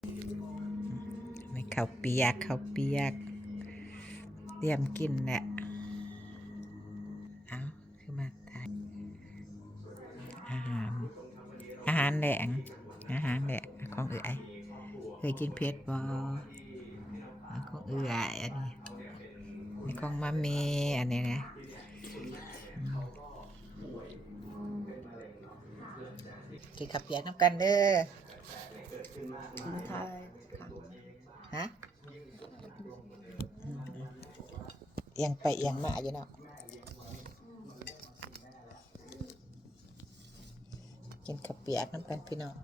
ไม่ข้าวเปียกเตรียมกินแหละเอาขึ้นมาทานอาหารแหลงของเคยกินเพชรบอของอันนี้ในของมาเมอันนี้นะกินข้าวเปียกน้ำกันเด้อทิ้งท้ายฮะเอียงไปเอียงมาอยู่เนาะกินข้าวเปียกน้ำกันพี่น้อง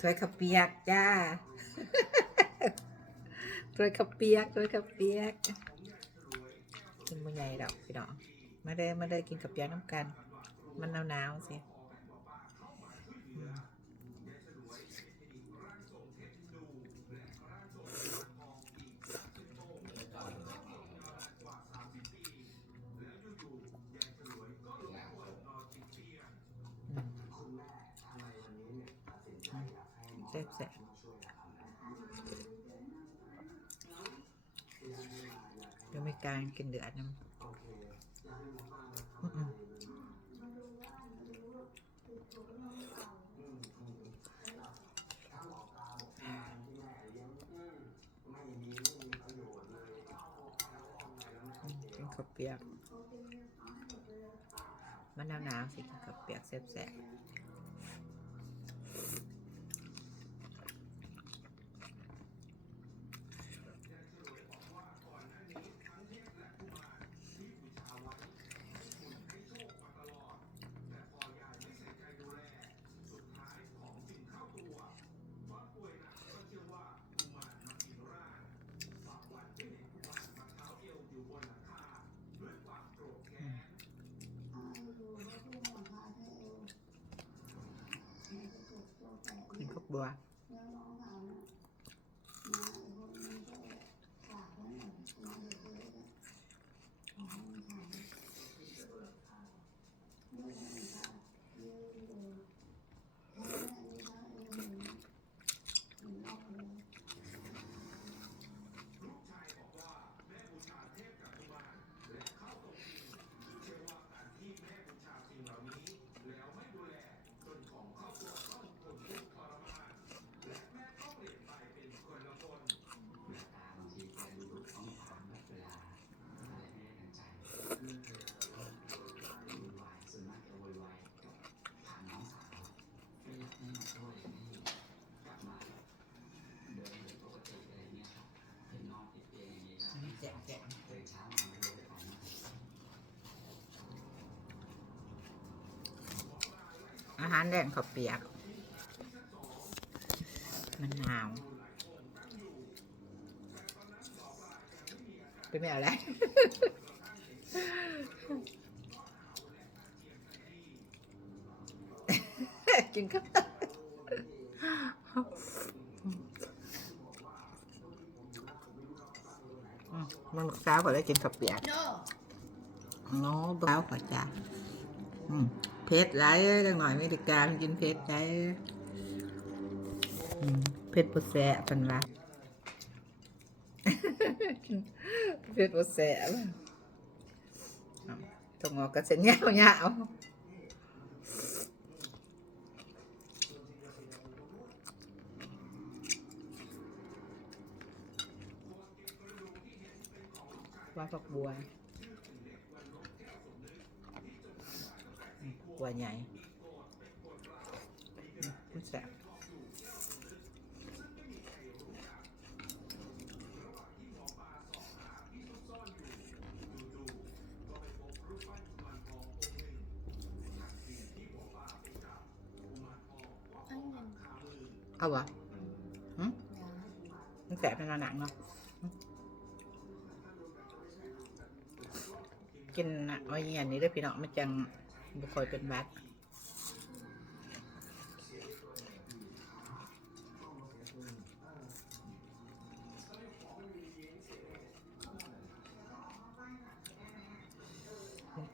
ถ้วยข้าวเปียกจ้าถ้วยข้าวเปียกกินบ่ใหญ่ดอกพี่น้องมาเด้อกินข้าวเปียกน้ำกันมันหนาวสิแซ่บเดี๋ยวไม่กลางกินเดือดน้ำกินข้าวเปียกมันหนาวสิกินข้าวเปียกแซ่บกินข้าวบัวอาหารแดงข้าวเปียกมันหนาวเป็นแบบอะไรกินข้าวมันลูกสาวก็ได้กินข้าวเปียกโน้ตสาวขอจ้าเพชรไรจังหน่อยไม่ได้การกินเพชรไรเพชรปุแสะเป็นไรเพชรปุแสะต้องงอกระเซ็นยาวว่าฝักบัวใหญ่มันแสบเอาวะมันแสบเป็นหนังเนาะกินเอาอย่างนี้ด้วยพี่น้องมันจังบุคอยเป็นบัด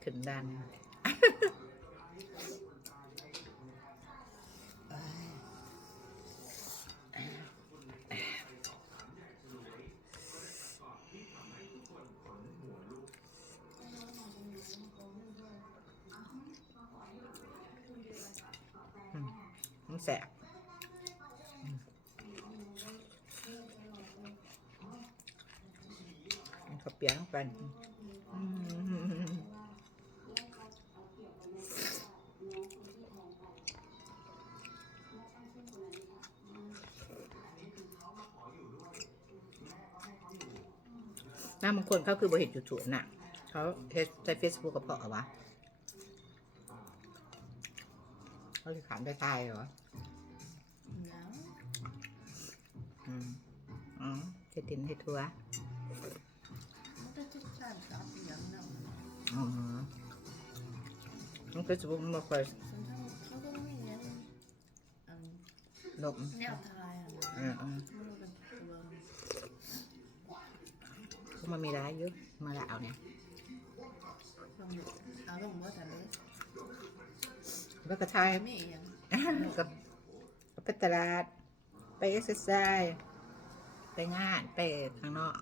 ขึ้นดันมันแสบเขาเปียกลงไปน้าบางคนเขาคือบริเหตุจุดๆน่ะเขาใช้ Facebook กับเพาะเหรอวะเขาจะขำได้ตายเหรอเฮ็ดดินเฮ็ดทัวมันก็จะมาคอยลบแนวทายเขามามีร้ายเยอะมาละเอาเนี่ยเอาลงว่าแต่เลย แล้วก็ทาย ไม่ยัง กับไปตลาดไปเอ็กซ์ไซส์ไปงานไปข้างนอก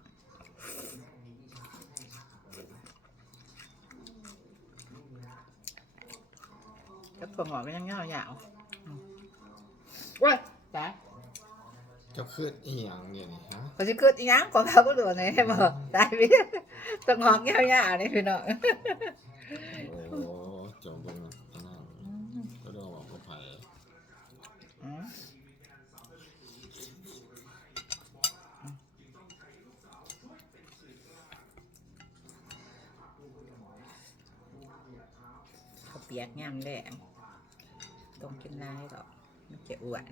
แล้วถั่วหอมมันยังเงายาวว้าจ้าจะขึ้นอีหยังเนี่ยนี่ฮะพอจะเกิดอีหยังก่อนเขาก็ดูนี่ให้บอกตายพี่ต้องหอมเงายๆนี่พี่น้องโอ้จงเป็นอันนั้นก็เรื่องของคนไทยเขาเปียกย่ำแดงต้องกินได้หรอกมันจะอ้วน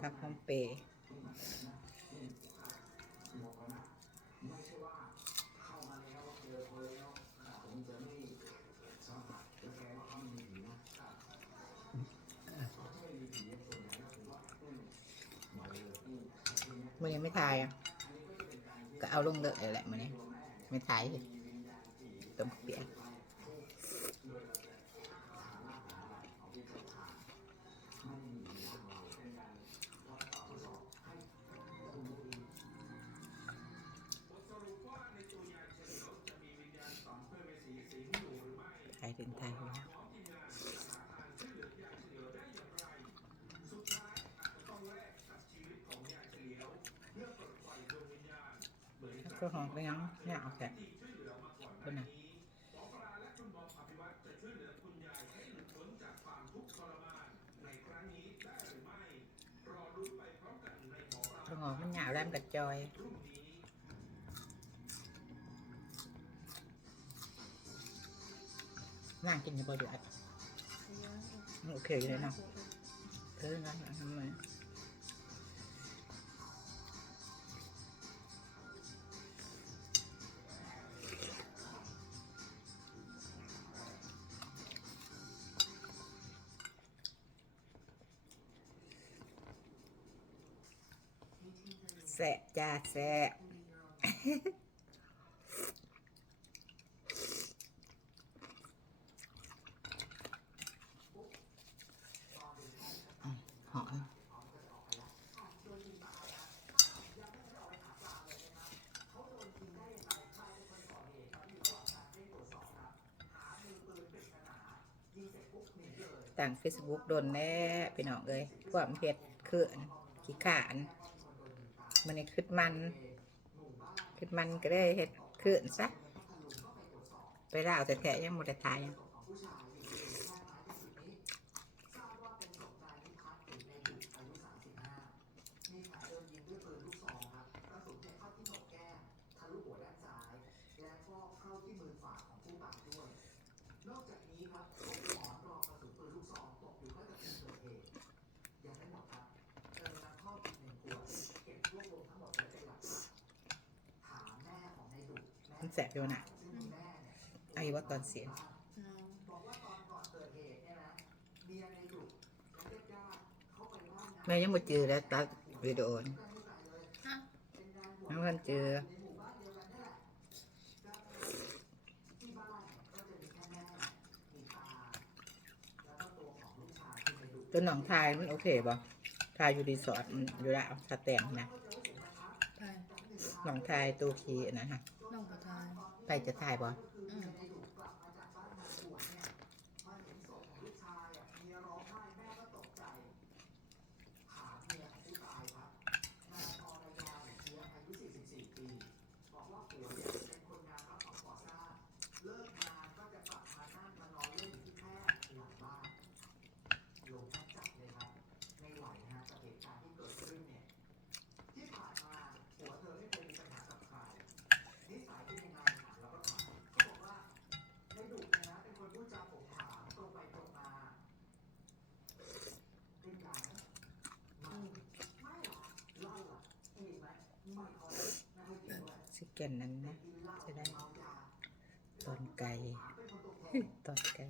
ผักหอมเปรย์มันยังไม่ทายอ่ะก็เอาลงเลยแหละมันนี้ไม่ทายต้มเปียกทายถึงทายแล้วก็หอมไปยังเนี่ยเอาแค่คนน่ะก็หอมมันหยาบแล้วมันกระจอยนั่งกินจะบ่เดือดโอเคเลยเนาะนั่งทำไมแสะจ้าแสะหอมต่าง Facebook โดนแน่พี่น้องเลยความเผ็ดเขื่อนขี้ขานมันนี่ขึ้นมันก็ได้เห็ดเขื่อนซะไปล่าแต่แท้ยังหมดแต่ทายยัง แสบอยู่นะไอ้ว่าตอนเสียงแม่ยังไม่เจอแล้วตัดวิดีโอนี่ยังไม่เจอตัวหนองทายมันโอเคป่ะทายอยู่รีสอร์ทมันอยู่แล้วสแตมนะ ใช่ หนองทายตัวคีนะฮะ น้องกระทาย ไปจะทายป่ะ อืม ชิคเก้นนั้นนะจะได้ตอนไก่ ตอนไก่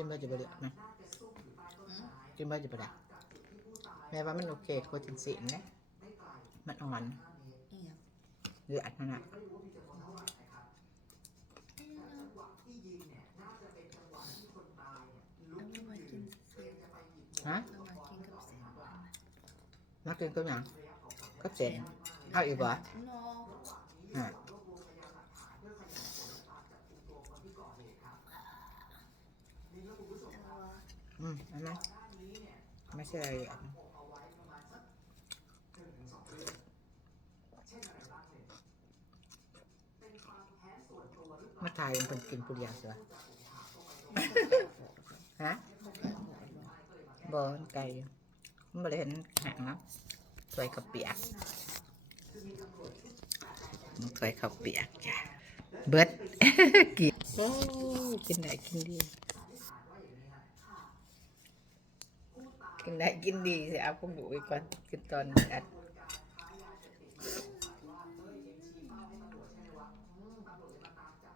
กินไปจะบรินะกินไปจะบริแม้ว่ามันโอเคกว่าจริงสินะมันอ่อน อีหยัง หรืออัดมันอ่ะ เอาไม่มากินเสีย ฮะ เอามากินกับเสีย มากินตัวหยังก็เสร็จเอาอีกวะ โน อ่ะอันนั้นไม่ใช่อะไรอ่ะมาถ่ายเป็นกินผู้เดียวเสือฮะบอไก่มันไม่ได้เห็นหางนะสวยข้าวเปียกสวยข้าวเปียกจ้ะเบิด กินโอ้กินได้กินดีกินได้กินดีสิเอาพวกหนูอีกก่อนกินตอนอัด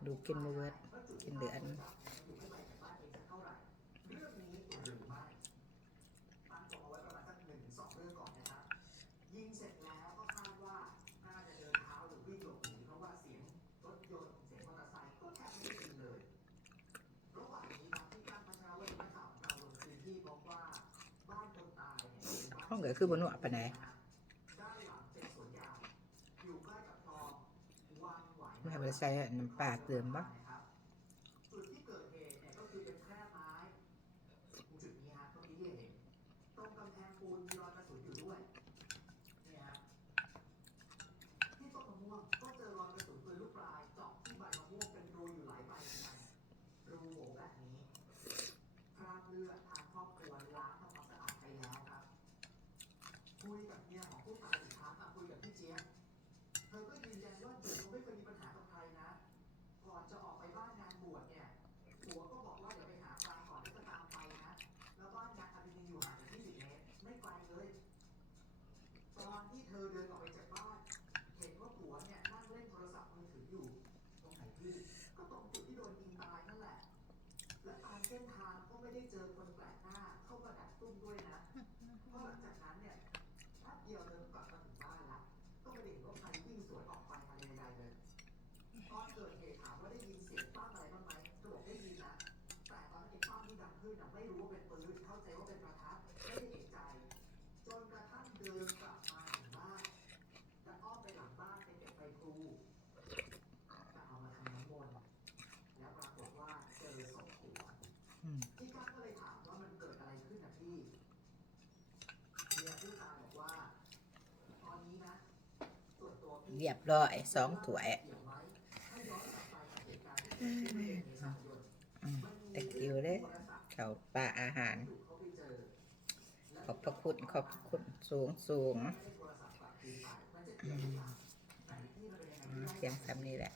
ดูกินมาเบิดกินเดือนห้องเกิดคือบนหัวปะไหนไม่ให้ไปใส่น้ำปลาเติมบ้าง เรียบร้อย2 ถ้วยthank you เด้อข้าวปลาอาหารขอบพระคุณสูงเพียงซ้ำนี้แหละ